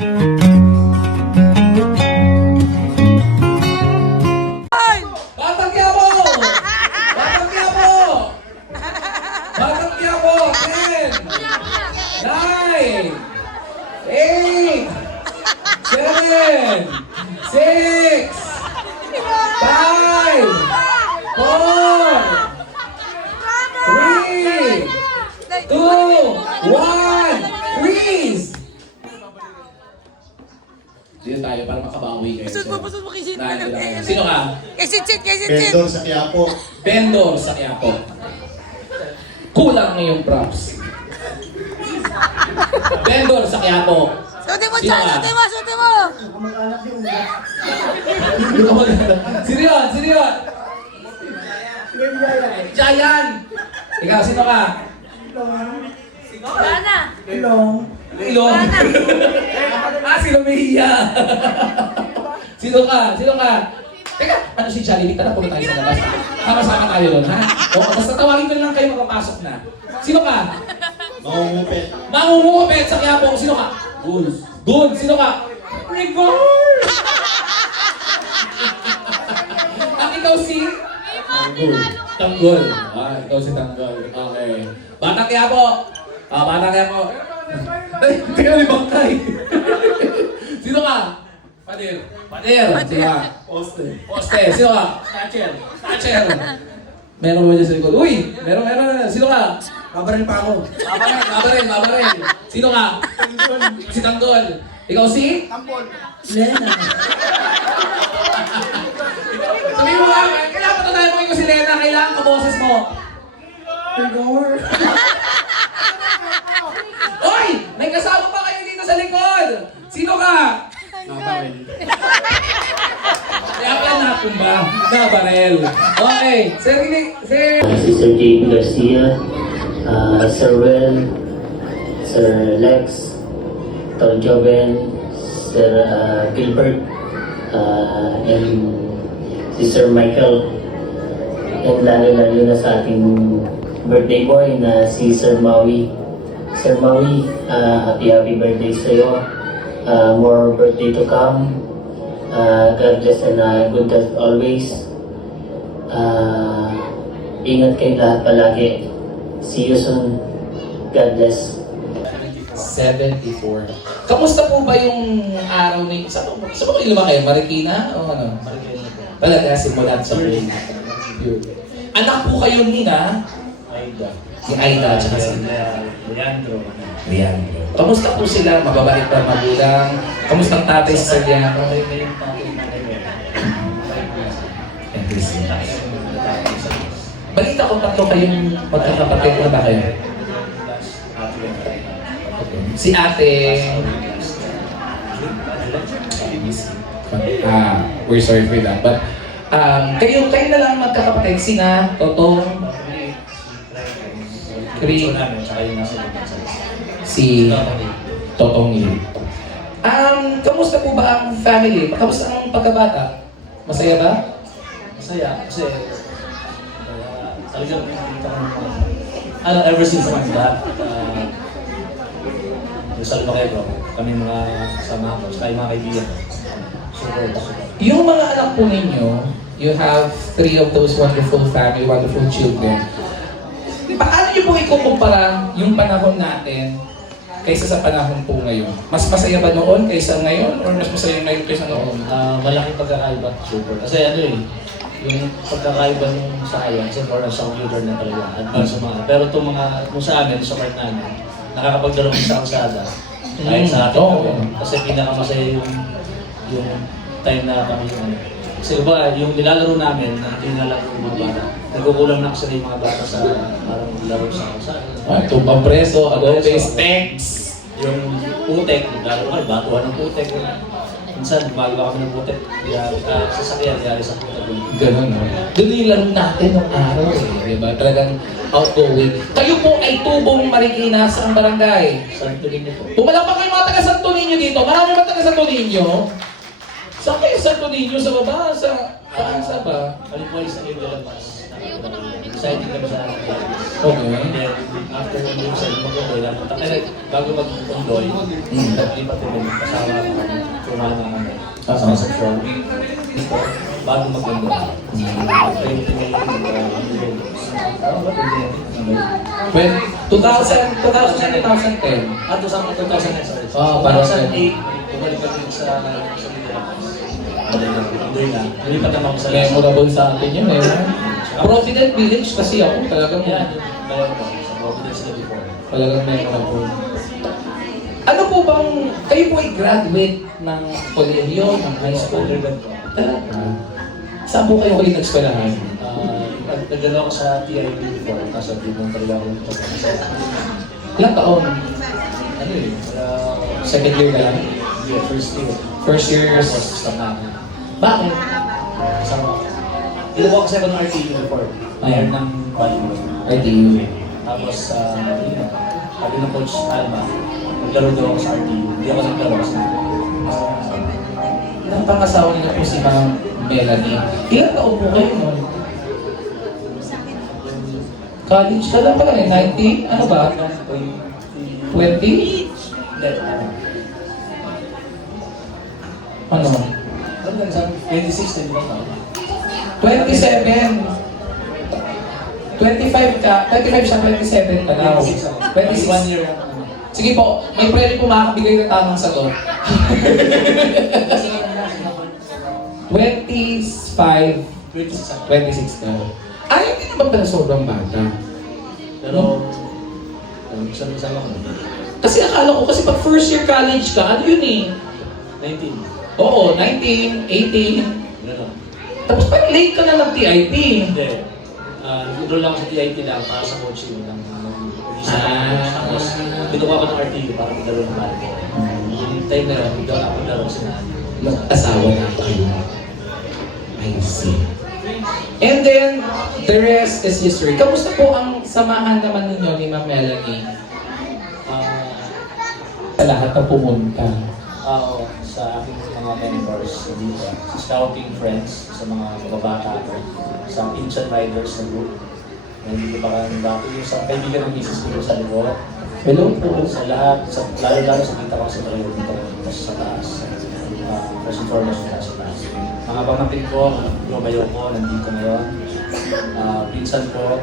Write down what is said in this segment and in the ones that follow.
Batang Quiapo! Batang Quiapo! Batang Quiapo! 10, 9, 8, 7, 6, 5, 4, 3, 2, 1, freeze! Dito tayo para makabawi kayo. Pasod mo kay Sino. Sino ka? Kay Sitsit. Vendor sa Quiapo. Vendor sa Quiapo. Kulang ngayong props. Vendor sa Quiapo. Suti mo, Sino ka? suti mo. Sino yun? Sino yun? Giant! Ikaw, sino ka? Lana. Ilong. Lana. Sino Mia? Sino ka? Sino ka? Teka, ano si Jollibee? Tara, pulo tayo sa labas. Sama-sama tayo doon, ha? O, basta tawagin ko lang kayo makapasok na. Sino ka? Mangungupit. Mangungupit sa Quiapo. Sino ka? Goons. Goons. Sino ka? Rigor! Ang ikaw si? Tanggol. Ikaw si Tanggol. Okay. Batang Quiapo. Batang Quiapo. Ay, teka, may bangkay. Sino ka? Pader. Pader. Sino ka? Poste. Poste. Sino ka? Snatcher. Snatcher. Meron ba dyan sa likod? Uy! Meron. Sino ka? Kabaril pa ako. Babaril. Sino ka? Si Tanggol. Ikaw si? Tampol. Lena. Sabihin mo nga, kailangan patatayin mo yung si Lena. Kailangan ka boses mo. Rigor. Oy! May kasama pa kayo dito sa likod. Sino ka? Nabaril. Kaya pala nakumba. Nabarel. Okay. Sir, Si Sir J.P. Garcia, Sir Will, Sir Lex, Tol Joven, Sir Gilbert, and si Sir Michael, and lalo-lalo na sa ating birthday boy na si Sir Maui. Sir Maui, happy birthday sa iyo. More birthday to come. God bless and good health always. Ingat kayo lahat palagi. See you soon. God bless. 74. Kamusta po ba yung araw na yun? Saan po kayo lumaki? Marikina? O ano? Marikina po. Talaga, simulan sa brain. Anak po kayo ni na? Aida. Si Aida at si Leandro. Leandro. Kamusta po sila? Mababait ba magulang? Kamusta ang tatay sa Leandro? Okay na yung tatay na kayo. And Christine. Balita ko tatlo kayong magkakapatid na ba kayo? Si ate... we're sorry for that. But, kayo na lang magkakapatid. Sina, Totong, Kri, si Totong Lee. Kamusta po ba ang family? Kamusta ang pagkabata? Masaya ba? Masaya kasi talagang pinakita ko naman. Ever since naman ba, sa Lumacayro, kami mga kasama ko, saka yung mga kaibigan. Super. Yung mga anak po ninyo, you have 3 of those wonderful family, wonderful children. Paano niyo po ikukumpara yung panahon natin kaysa sa panahon po ngayon? Mas masaya ba noon kaysa ngayon? Or mas masaya ngayon kaysa noon? Malaking pagkakaiba, super. Kasi yung pagkakaiba nung science, or sa computer na talaga, advance sa mga. Pero itong mga, kung sa amin, sa part namin, nakakapagdalawang sa kalsada. Kahit sa atin, kasi pinakamasaya yung time na kami yung kasi ba, yung nilalaro namin, hindi nilalaro yung mga bata. Nagkukulang na kasi yung mga bata sa parang laro sa kalsada. Tumbang preso, agote, specs. Yung putek, lalo ka, batuhan ng putek. Minsan, gumagawa kami ng putek, sasakyan, yari sa putek. Ganun, no? Doon yung laro natin ng araw, eh. Diba? Talagang outgoing. Kayo po ay tubong Marikina sa barangay. Santo Niño po. Pumalakpak kayo mga taga Santo Niño dito. Marami ba taga Santo Niño? Saan kayo Santo Niño? Sa baba? Sa ba? Kalipuan sa Libre Lampas. Excited kami sa Okay. And then, after yung sa Magpundoy, napunta kami bago mag-Magpundoy, naglipat kami kasama Ah, sa section. Dito, bago maganda. Well, 2010. 2010. Sorry. Parang 2008, bumalik ka din sa Hindi na. Nalipat naman ako sa memorable sa atin yun eh. Provident Village kasi ako talagang Yan, bayan ko. Sa Providence na before. talagang memorable. Ano po bang, kayo po ay graduate ng kolehiyo, ng high school? Undergrad ko. Talaga? Saan po kayo nag-eskwelahan? Nagdala ako sa TIP before, kaso di mo talaga ako Ilang taon? ano eh, Second year ka lang? yeah, first year. First years? Tapos stop na ako. Bakit? Kasama ko. Ginawa kasi ako ng RTU before. Mayor ng Bollywood. RTU. Tapos, yun na. Sabi ng Coach Alma, naglaro daw ako sa RTU. Hindi ako naglaro kasi. Ilang pangasawa niyo po si Ma'am Melanie? Ilang taon po kayo nun? College ka lang pala eh, 19? Ano ba? 20? Hindi. Ano? Ano lang sabi? 2016, di ba? 27. 25 ka, 25 siya, 27 ka daw. 26. 1 year. Sige po, may pwede po makakabigay ng tamang sagot. 25, 26 ako. 26 ka. Ay, hindi naman pala sobrang bata. Pero, isang ako. Kasi akala ko, kasi pag first year college ka, ano yun eh? 19. Oo, 19, 18. Gano'n. Tapos parang late ka na ng TIP. Hindi. Nag-enroll lang ako sa TIT lang para sa coaching ng isa. Tapos, binuha ko ng RTU para maglaro ng volleyball. Yung time na yun, hindi ako napaglaro kasi na. Mag-asawa na kayo. I see. And then, the rest is history. Kamusta po ang samahan naman ninyo ni Ma'am Melanie sa lahat na pumunta? Sa aking mga mentors dito, sa scouting friends, sa mga kababata ko, sa Pinchan Riders na group. Nandito pa kami dati yung sa kaibigan ng misis ko sa likod. Hello po. Sa lahat, lalo-lalo sa kita ko kasi talaga dito sa taas. First and foremost sa taas. Mga pamangkin ko, yung bayo ko, nandito ngayon. Pinsan ko,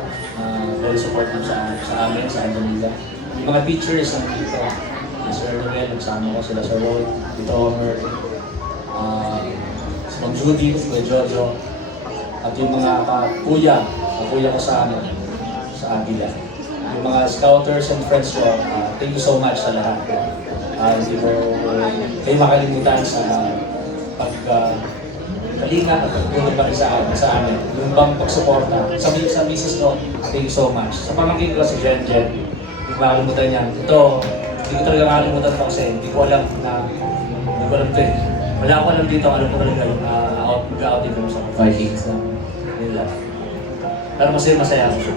very supportive sa amin, sa Antonida. Yung mga teachers nandito, Sir Noel, nagsama ko sila sa road, Tito Homer, si Ma'am Judy, si Kuya Jojo, at yung mga kuya ko sa Agila. Yung mga scouters and friends ko, thank you so much sa lahat. Hindi ko kayo makalimutan sa pagkalinga at pagtulong pa rin sa amin. Yung bang pagsuporta sa misis ko, thank you so much. Sa pamangkin ko si Jen, hindi ko makalimutan niya. Ito, hindi ko talaga makalimutan ito kasi hindi ko alam ito eh. Wala ko alam dito, alam ko talaga yung mag-outing ko sa Vikings na nila. Pero masaya ako.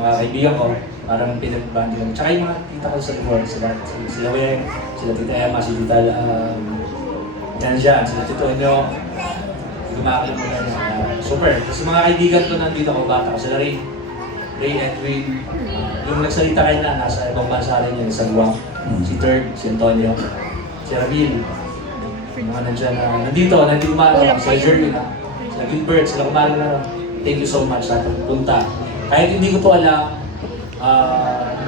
Mga kaibigan ko, parang pinagbandi ko. Tsaka yung mga tita ko sa lugar, sila Weng, sila Tita Emma, si Tita Janjan, sila Tito Enyo. Hindi ko makakalimutan niya. Super. Kasi mga kaibigan ko nandito ako, bata ko, sila Ray Edwin. Yung nagsalita kayo na, nasa ibang bansa rin yun, sa Guam. Si Third, si Antonio, si Ramil. Yung mga nandiyan na nandito kumaalam, sila Jerry na, sila Gilbert, sila kumaalam na. Thank you so much sa pagpunta. Kahit hindi ko po alam,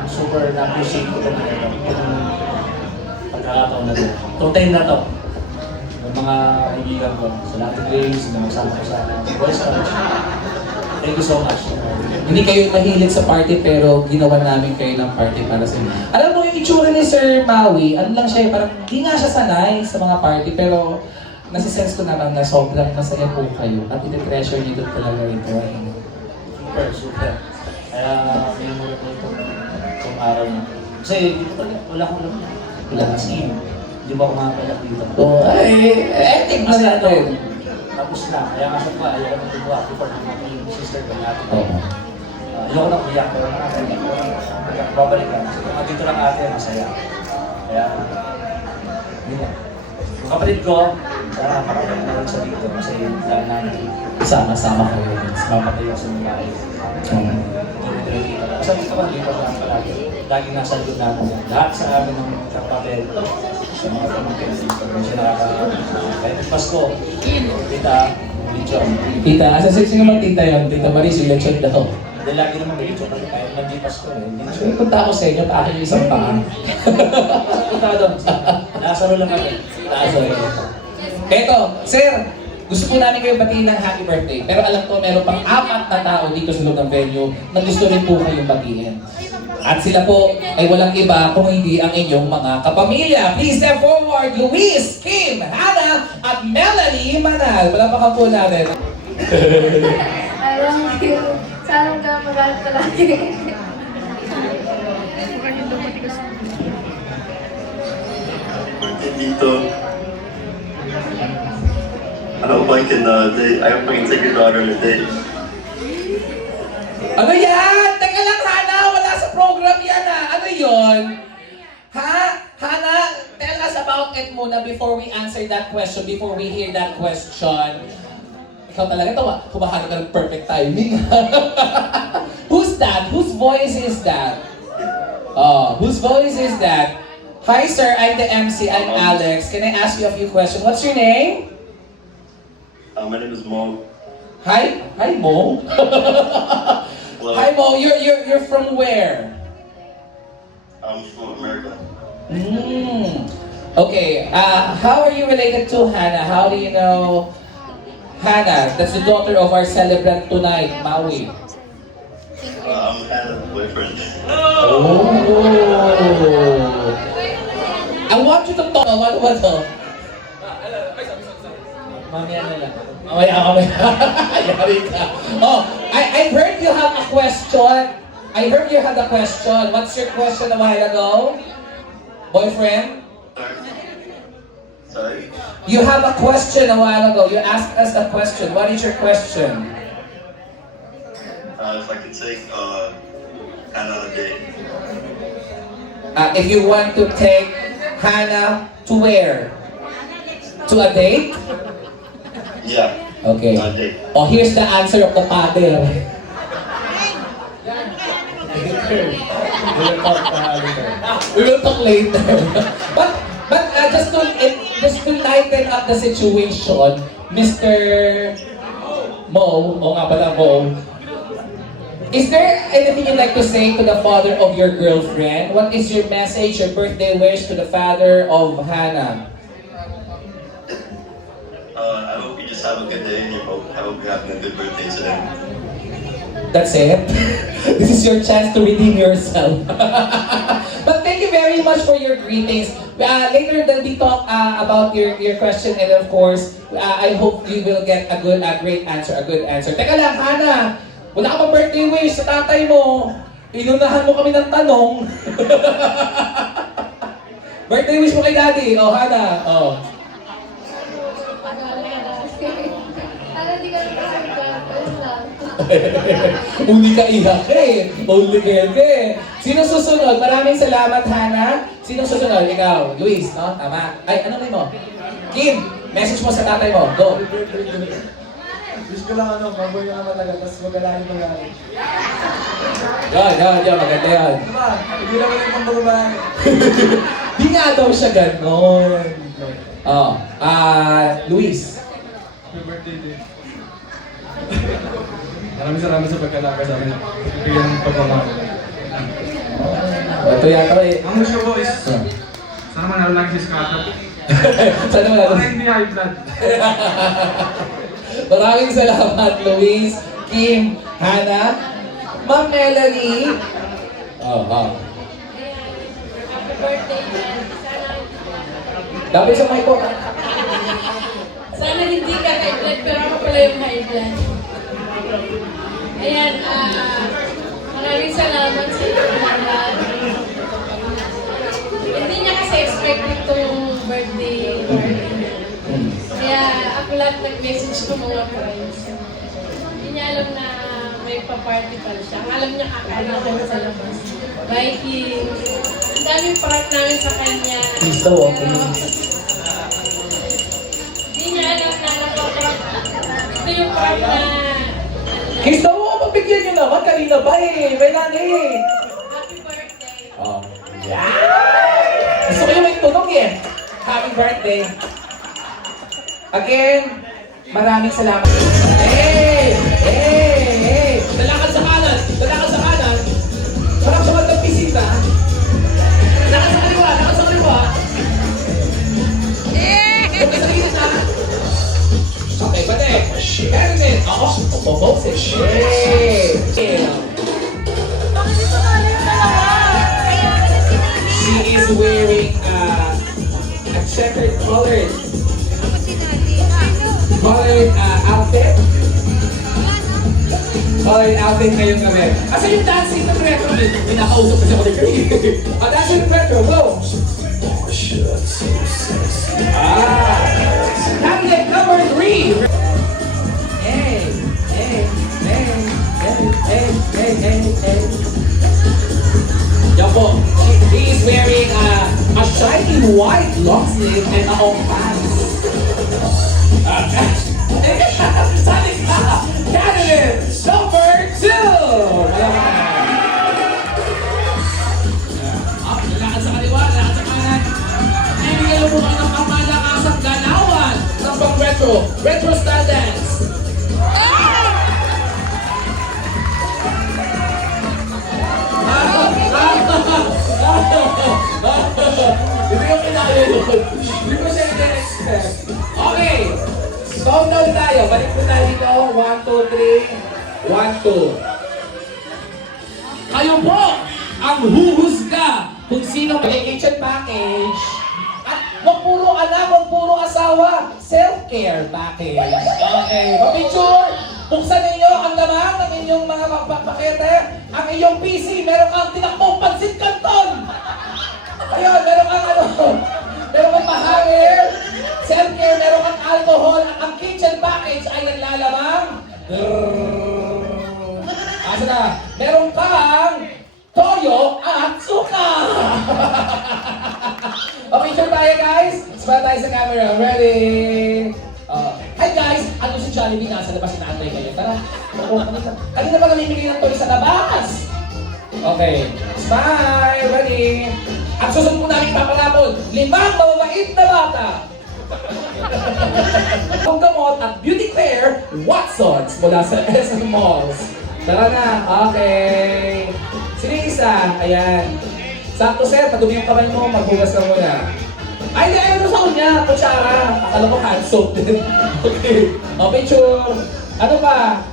super na-appreciate ko naman ito. Pagkakataon na ito. Itong time na ito, ng mga kaibigan ko, sa Latin Games, na magsama ko sa Boys College. Thank you so much. Hindi kayo mahilig sa party pero ginawa namin kayo ng party para sa inyo. Alam mo yung itsura ni Sir Maui, ano lang siya, parang hindi nga siya sanay sa mga party pero nasisense ko naman na sobrang masaya po kayo at iti-treasure niyo doon talaga ito. Super. Kaya memorable itong araw na. Kasi wala akong alam. Wala kasi. Hindi ba ako makapalak dito? Oh, tignan natin. Tapos na. Kaya nga siya pa, ayaw na ito ba? Before na yung sister ko natin. Oo. Ayaw ko na kuyak, pero nakakaya. Babalik lang. Kasi kung dito lang ate, masaya. Kaya, yun lang. Yung kapatid ko, sana makakaya na lang sa dito. Kasi lang namin. Sama-sama kayo. Mamatay ako sa mga ayos. Kasi gusto ko dito lang palagi. Lagi nasa likod natin yan. Lahat sa amin ng kapatid, sa mga pamangkin dito. Kasi nakaka-kahit Pasko. Tita, lechon. Tita, sino naman tita yun? Tita Maris, yung lechon daw. Dahil lagi naman may lechon. Kahit hindi Pasko eh. Lechon. Punta ako sa inyo, pa yung isang paa. Punta doon. Nasaro lang kami. Nasaro. Eto, sir, gusto po namin kayo batiin ng happy birthday. Pero alam ko, meron pang 4 na tao dito sa loob ng venue na gusto rin po kayong batiin. At sila po ay walang iba kung hindi ang inyong mga kapamilya. Please step forward, Luis, Kim, Hannah, at Melanie Manal. Palakpakan po natin. I love you. Sana ka mag-aral palagi. Dito. I hope I can date. I hope I can take your daughter on a date. Ano yan? Teka lang, Hannah! Wala sa program yan, ha? Ano yon? Ha? Hannah, tell us about it muna before we answer that question, before we hear that question. Ikaw talaga, kumahanap ka ng perfect timing. Who's that? Whose voice is that? Oh, whose voice is that? Hi, sir. I'm the MC. I'm Alex. Can I ask you a few questions? What's your name? My name is Mo. Hi, Mo. Hello. Hi, Mo. You're from where? I'm from America. Okay. How are you related to Hannah? How do you know Hannah? That's the daughter of our celebrant tonight, Maui. I'm Hannah's boyfriend. Oh. I want you to talk. Ano ba to? Mamaya na lang. Mamaya. Yari ka. Oh, I heard you have a question. I heard you had a question. What's your question a while ago? Boyfriend? Sorry? You have a question a while ago. You asked us a question. What is your question? If I could take Hannah on a date. If you want to take Hannah to where? To a date? Yeah. Okay. On a date. Oh, here's the answer of the father. We will talk later. but just to lighten up the situation, Mr. Mo, o nga pala Mo, is there anything you'd like to say to the father of your girlfriend? What is your message, your birthday wish to the father of Hannah? I hope you just have a good day and I hope you're having a good birthday today. That's it? This is your chance to redeem yourself. But thank you very much for your greetings. Later then we talk about your question, and of course, I hope you will get a great answer, a good answer. Teka lang, Hannah! Wala ka bang birthday wish sa tatay mo? Inunahan mo kami ng tanong. Birthday wish mo kay daddy. Oh, Hannah. Oh. Sana di ka nakakita. Ayun lang. Uli ka iyak eh. Only girl ka eh. Sino susunod? Maraming salamat, Hannah. Sino susunod? Ikaw. Luis, no? Tama. Ay, ano name mo? Kim, message mo sa tatay mo. Go. Wish ko lang baboy yung matagal, tapos magalangin mo yan. Yan. Maganda yan. Diba? Hindi naman yung pambababae. Di nga daw siya ganon. Oh. Luis. Happy birthday din. Maraming salamat sa pagkalaka sa amin. Bigyan ng pagmamahal. Ito yata eh. Ang wish ko po is, sana manalo lang si Scott. Sana wala. Para hindi high blood. Maraming salamat, Luis, Kim, Hannah, Ma'am Melanie. Oh. Happy birthday, Jen. Dapat sa mic po. Sana hindi ka high blood, pero ako pala yung high blood. Ayan, maraming salamat sa lahat. Hindi niya kasi expect itong birthday party niya. Kaya ako lahat nag-message ko mga friends. Hindi niya alam na may pa-party pala siya. Ang alam niya kakain ako sa labas. Vikings. Ang daming prank namin sa kanya. Gusto mo, please. Hindi niya alam na napaprank. Ito yung prank na Gusto mo, pagbigyan nyo naman. Kanina ba eh. May nani eh. happy birthday. Oh. Yeah! Gusto ko yung may tunog eh. Happy birthday. Again, maraming salamat. Hey! Hey! Hey! Lalakad sa kanan! Lalakad sa kanan! Parang siya magpapbisita. Lakad sa kaliwa! Lakad sa kaliwa! Huwag ka sa gitna! Okay, pwede. Karen, oo, boboses. Hey! She is wearing a checkered colored outfit. Colored outfit ngayon kami. Asa yung dancing ng retro? Pinakausap ko siya ko rin. Dancing ng retro, go! Cabinet number 3. Hey, hey, hey, hey, hey, hey, hey, hey. Yan po. He is wearing a shiny white long sleeve and a long pants. Sali ka! Candidate number 2! Lalakad sa kaliwa, lalakad sa kanan. Ibigay mo mga ng kamalakasang galawan ng pang-retro. Retro style dance. Hindi ko pinalulod. Hindi ko siya in-expect. Okay. Countdown tayo. Balik po tayo dito. 1, 2, 3. 1, 2. Kayo po ang huhusga kung sino may kitchen package. At wag puro anak, wag puro asawa. Self-care package. Okay. Pa-picture. Buksan ninyo ang laman ng inyong mga pakete. Ang iyong PC, meron kang tinakbong pansit canton. Ayun, meron kang meron kang mahangir. Self-care, meron kang alcohol. At ang kitchen package ay naglalamang. Asa na? Meron kang toyo at suka. Okay, sure tayo guys. Smile tayo sa camera. Ready? Hi guys! Ano si Jollibee? Nasa labas, inaantay kayo. Tara. Kanina pa namimigay ng toy sa labas. Okay. Smile! Ready? At susunod po namin paparapol, 5 mababait na bata. Ang gamot at beauty care, Watsons mula sa SM Malls. Tara na. Okay. Sino yung isa? Ayan. Sakto sir, padumi yung kamay mo, maghugas ka muna. Ay, hindi, ano sa kanya? Kutsara. Akala ko hand soap din. Okay. O, picture. Ano pa?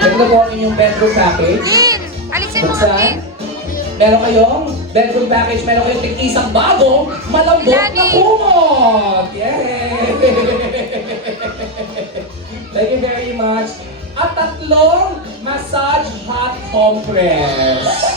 Ito na po ang inyong bedroom package. Alisin mo Buksan. kami. Meron kayong bedroom package. Meron kayong tig-isang bagong malambot na kumot. Yay! Thank you very much. At 3 massage hot compress.